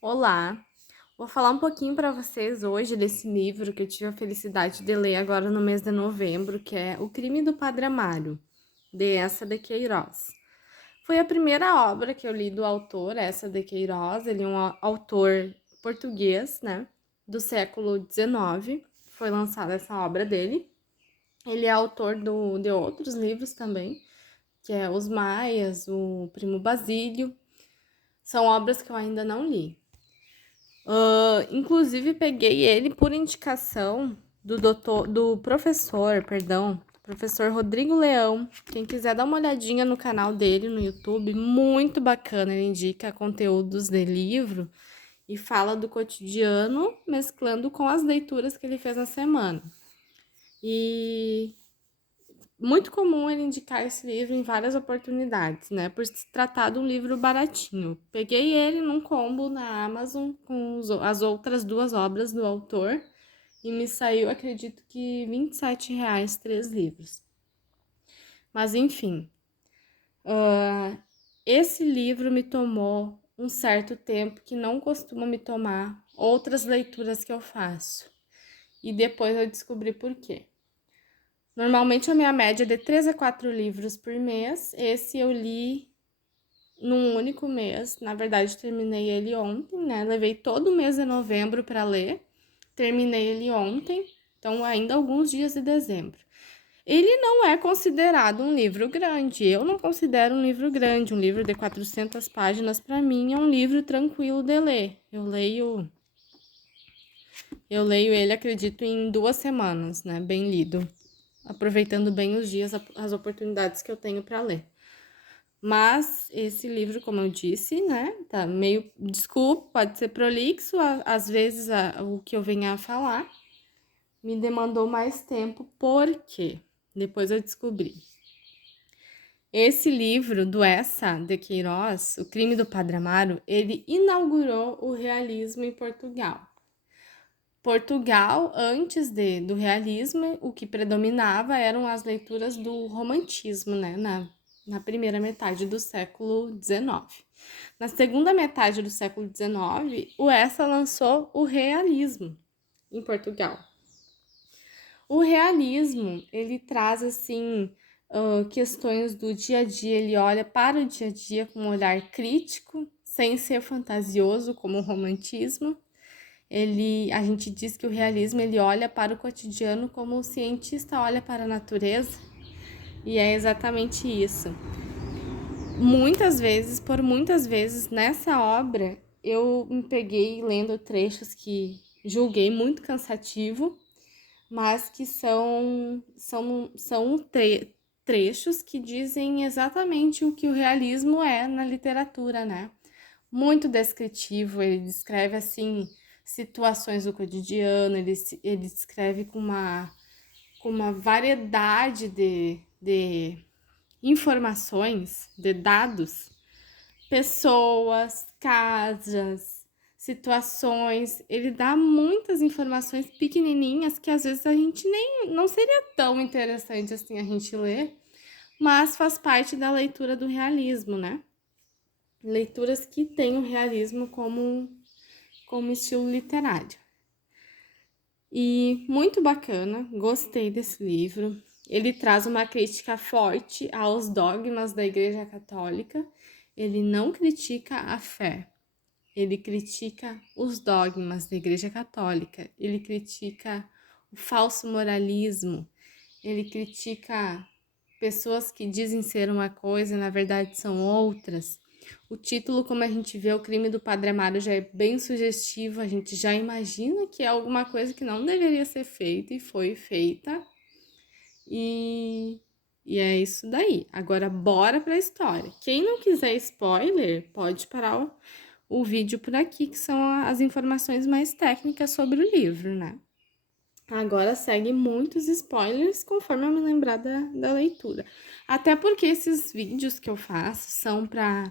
Olá, vou falar um pouquinho para vocês hoje desse livro que eu tive a felicidade de ler agora no mês de novembro, que é O Crime do Padre Amaro, de Eça de Queiroz. Foi a primeira obra que eu li do autor, Eça de Queiroz. Ele é um autor português, né, do século XIX. Foi lançada essa obra dele. Ele é autor de outros livros também, que é Os Maias, O Primo Basílio. São obras que eu ainda não li. Inclusive, peguei ele por indicação do professor Rodrigo Leão. Quem quiser dar uma olhadinha no canal dele no YouTube, muito bacana. Ele indica conteúdos de livro e fala do cotidiano, mesclando com as leituras que ele fez na semana. E muito comum ele indicar esse livro em várias oportunidades, né? Por se tratar de um livro baratinho. Peguei ele num combo na Amazon com as outras duas obras do autor e me saiu, acredito que R$ 27 três livros. Mas enfim, esse livro me tomou um certo tempo que não costuma me tomar outras leituras que eu faço. E depois eu descobri por quê. Normalmente a minha média é de 3 a 4 livros por mês. Esse eu li num único mês. Na verdade, terminei ele ontem, né? Levei todo o mês de novembro para ler. Terminei ele ontem, então ainda alguns dias de dezembro. Ele não é considerado um livro grande. Eu não considero um livro grande. Um livro de 400 páginas, para mim, é um livro tranquilo de ler. Eu leio ele, acredito, em 2 semanas, né? Bem lido, aproveitando bem os dias, as oportunidades que eu tenho para ler. Mas esse livro, como eu disse, né, tá meio, desculpa, pode ser prolixo, às vezes o que eu venha a falar me demandou mais tempo, porque depois eu descobri. Esse livro do Eça de Queiroz, O Crime do Padre Amaro, ele inaugurou o realismo em Portugal. Portugal, antes do realismo, o que predominava eram as leituras do romantismo, né, na primeira metade do século XIX. Na segunda metade do século XIX, o Eça lançou o realismo em Portugal. O realismo, ele traz, assim, questões do dia a dia, ele olha para o dia a dia com um olhar crítico, sem ser fantasioso, como o romantismo. A gente diz que o realismo, ele olha para o cotidiano como o cientista olha para a natureza, e é exatamente isso. Por muitas vezes, nessa obra, eu me peguei lendo trechos que julguei muito cansativo, mas que são trechos que dizem exatamente o que o realismo é na literatura, né? Muito descritivo, ele descreve, assim, situações do cotidiano, ele descreve com uma variedade de informações, de dados, pessoas, casas, situações. Ele dá muitas informações pequenininhas que às vezes a gente nem não seria tão interessante assim a gente ler, mas faz parte da leitura do realismo, né? Leituras que têm o realismo como estilo literário. E muito bacana, gostei desse livro. Ele traz uma crítica forte aos dogmas da Igreja Católica. Ele não critica a fé, ele critica os dogmas da Igreja Católica, ele critica o falso moralismo, ele critica pessoas que dizem ser uma coisa e na verdade são outras. O título, como a gente vê, O Crime do Padre Amaro, já é bem sugestivo, a gente já imagina que é alguma coisa que não deveria ser feita e foi feita. E é isso daí. Agora, bora pra história. Quem não quiser spoiler, pode parar o vídeo por aqui, que são as informações mais técnicas sobre o livro, né? Agora segue muitos spoilers conforme eu me lembrar da leitura. Até porque esses vídeos que eu faço são para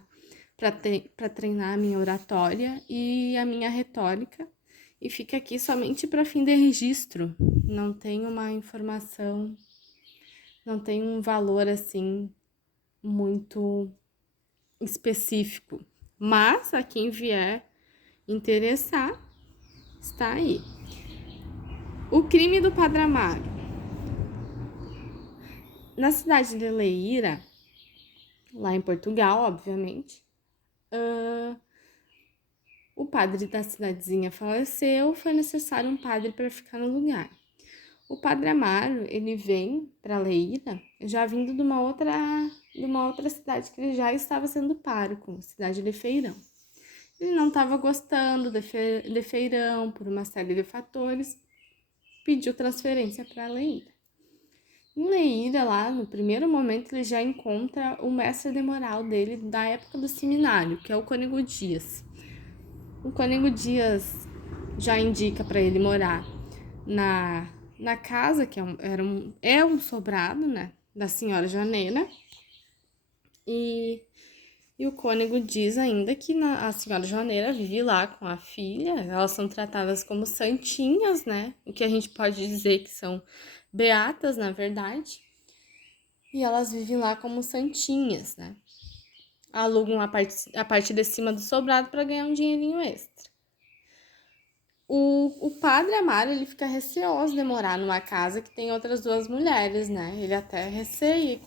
treinar a minha oratória e a minha retórica. E fica aqui somente para fim de registro. Não tem uma informação, não tem um valor assim muito específico. Mas a quem vier interessar, está aí. O crime do Padre Amaro. Na cidade de Leira, lá em Portugal, obviamente, o padre da cidadezinha faleceu, foi necessário um padre para ficar no lugar. O Padre Amaro, ele vem para Leira, já vindo de uma outra cidade que ele já estava sendo pároco, cidade de Feirão. Ele não estava gostando de Feirão por uma série de fatores, pediu transferência para Leira. Em Leira, lá, no primeiro momento, ele já encontra o mestre de moral dele da época do seminário, que é o Cônego Dias. O Cônego Dias já indica para ele morar na casa, que é um sobrado, né, da senhora Janeira, e o cônego diz ainda que a senhora Janeira vive lá com a filha, elas são tratadas como santinhas, né, o que a gente pode dizer que são beatas, na verdade, e elas vivem lá como santinhas, né, alugam a parte de cima do sobrado para ganhar um dinheirinho extra. O Padre Amaro, ele fica receoso de morar numa casa que tem outras duas mulheres, né? Ele até receia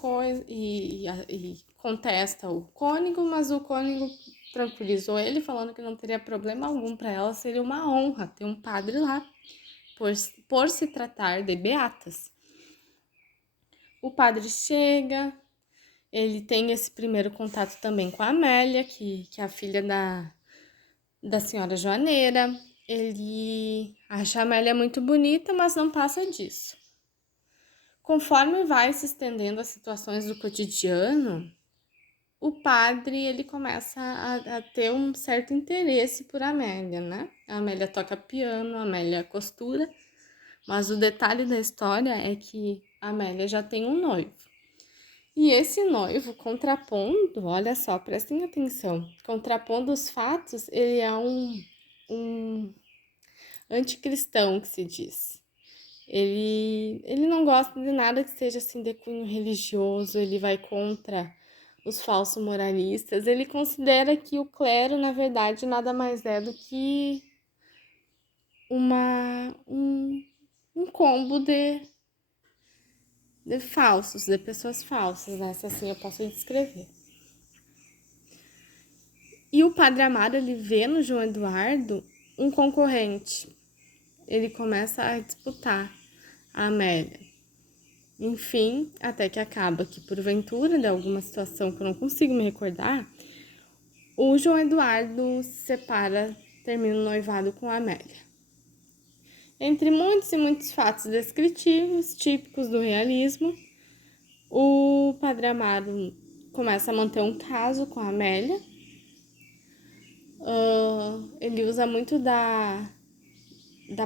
e contesta o cônego, mas o cônego tranquilizou ele, falando que não teria problema algum para ela, seria uma honra ter um padre lá, por se tratar de beatas. O padre chega, ele tem esse primeiro contato também com a Amélia, que é a filha da senhora Joaneira. Ele acha a Amélia muito bonita, mas não passa disso. Conforme vai se estendendo as situações do cotidiano, o padre ele começa a ter um certo interesse por Amélia, né? A Amélia toca piano, a Amélia costura, mas o detalhe da história é que a Amélia já tem um noivo. E esse noivo, contrapondo, olha só, prestem atenção, contrapondo os fatos, ele é um anticristão, que se diz. Ele não gosta de nada que seja assim de cunho religioso, ele vai contra os falsos moralistas, ele considera que o clero, na verdade, nada mais é do que um combo de falsos, de pessoas falsas, né? Se assim eu posso descrever. E o Padre Amaro, ele vê no João Eduardo um concorrente. Ele começa a disputar a Amélia. Enfim, até que acaba que, porventura, de alguma situação que eu não consigo me recordar, o João Eduardo se separa, termina o noivado com a Amélia. Entre muitos e muitos fatos descritivos, típicos do realismo, o Padre Amaro começa a manter um caso com a Amélia. Ele usa muito da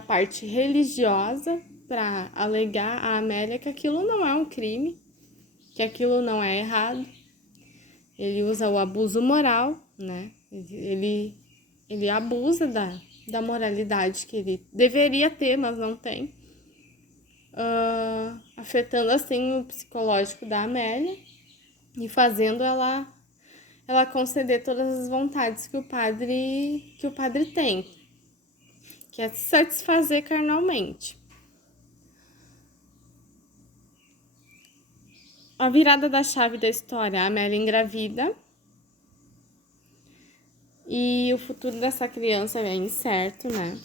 parte religiosa para alegar a Amélia que aquilo não é um crime, que aquilo não é errado. Ele usa o abuso moral, né? Ele abusa da moralidade que ele deveria ter, mas não tem, afetando assim o psicológico da Amélia e fazendo ela conceder todas as vontades que o padre tem, que é se satisfazer carnalmente. A virada da chave da história, a Amélia engravida e o futuro dessa criança é incerto, né?